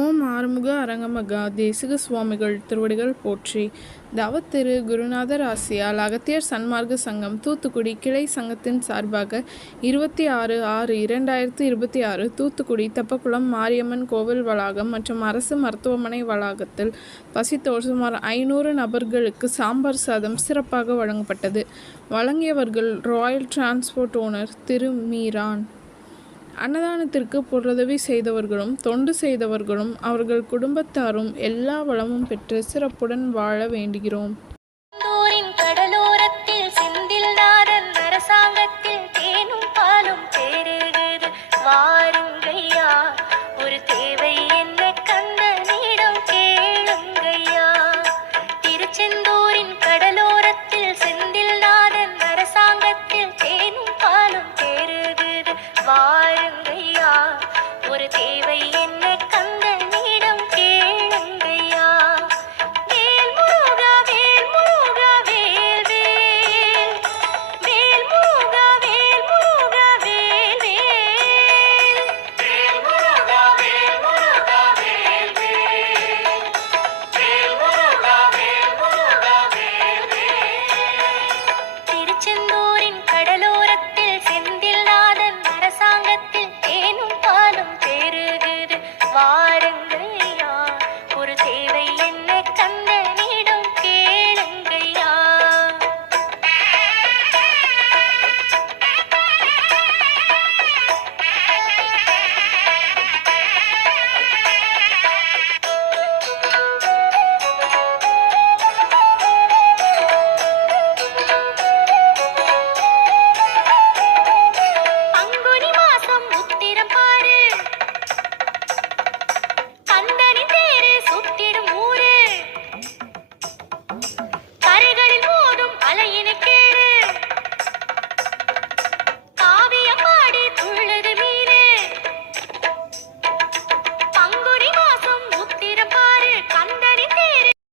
ஓம் ஆறுமுக அரங்கமகா தேசிக சுவாமிகள் திருவடிகள் போற்றி. தவத்திரு குருநாதர் ஆசியால் அகத்தியர் சன்மார்க்க சங்கம் தூத்துக்குடி கிளை சங்கத்தின் சார்பாக 26/6/2026 தூத்துக்குடி தெப்பக்குளம் மாரியம்மன் கோவில் வளாகம் மற்றும் அரசு மருத்துவமனை வளாகத்தில் பசித்தோர் சுமார் 500 நபர்களுக்கு சாம்பார் சாதம் சிறப்பாக வழங்கப்பட்டது. வழங்கியவர்கள் ராயல் டிரான்ஸ்போர்ட் ஓனர் திரு மீரான். அன்னதானத்திற்கு பொருளுதவி செய்தவர்களும் தொண்டு செய்தவர்களும் அவர்கள் குடும்பத்தாரும் எல்லா வளமும் பெற்று சிறப்புடன் வாழ வேண்டுகிறோம்.